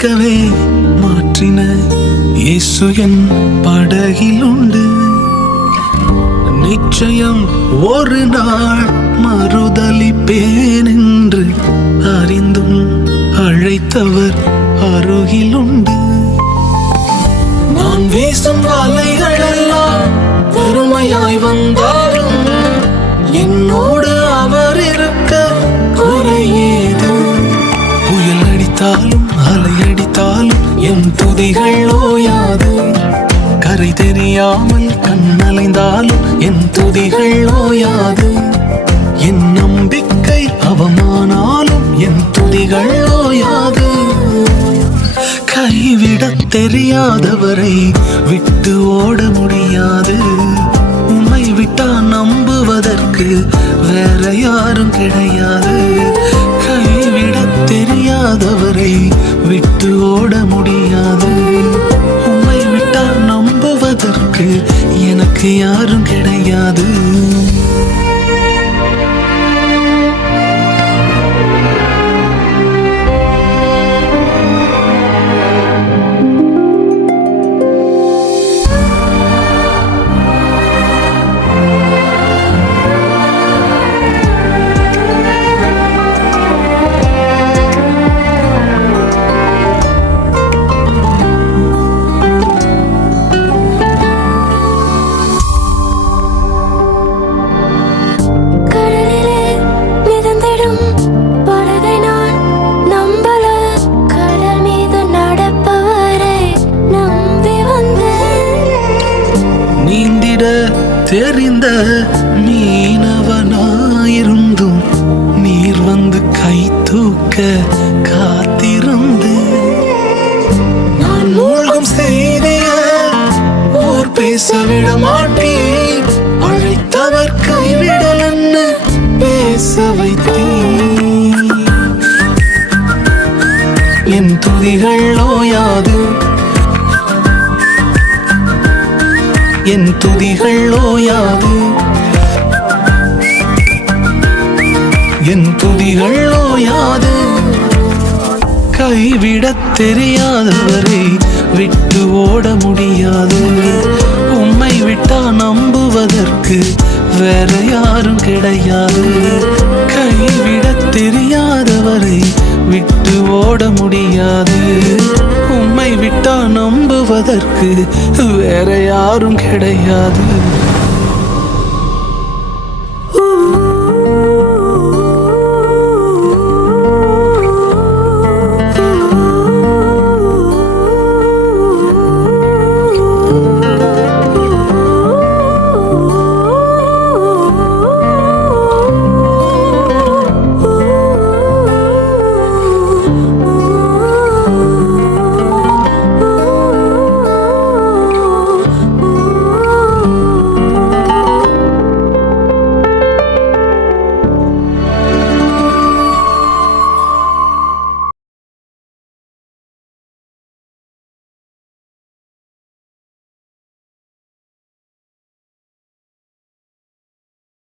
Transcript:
தவிக்கவே மாற்றின இயேசு என் படகில் உண்டு. நிச்சயம் ஒரு நாள் மறுதலிப்பேன் என்று அறிந்தும் அழைத்தவர் அருகில் உண்டு. நான் வீசும் வலைகளெல்லாம் பெருமையாய் வந்தாலும் என்னோடு அவர் இருக்க குறையேது. புயல் அடித்தாலும் அலை அடித்தாலும் என் துதிகள் ஓயாது. கரை தெரியாமல் கண்ணலைந்தாலும் என் துதிகள் ஓயாது. என் நம்பிக்கை அவமானாலும் என் துதிகள் ஓயாது. கைவிடத் தெரியாதவரை விட்டு ஓட முடியாது. உம்மை விட்டா நம்புவதற்கு வேற யாரும் கிடையாது. கைவிடத் தெரியாதவரை விட்டு ஓட முடியாது. உம்மை விட்டா நம்புவதற்கு எனக்கு யாரும் கிடையாது. தெரிந்த மீனவனாயிருந்தும் நீர் வந்து கை தூக்க காத்திருந்து. நான் மூழ்கும் செய்திய ஓர் பேச விட மாட்டேன். அழைத்தவர் கைவிடலன்னு பேச வைத்தேன். என் துதிகள் ஓயாது. என் துதிகள் ஓயாது. என் துதிகள் ஓயாது. கைவிடத் தெரியாதவரை விட்டு ஓட முடியாது. உம்மை விட்டா நம்புவதற்கு வேற யாரும் கிடையாது. கைவிடத் தெரியாதவரை விட்டு ஓட முடியாது. உம்மை விட்டா நம்புவதற்கு வேற யாரும் கிடையாது.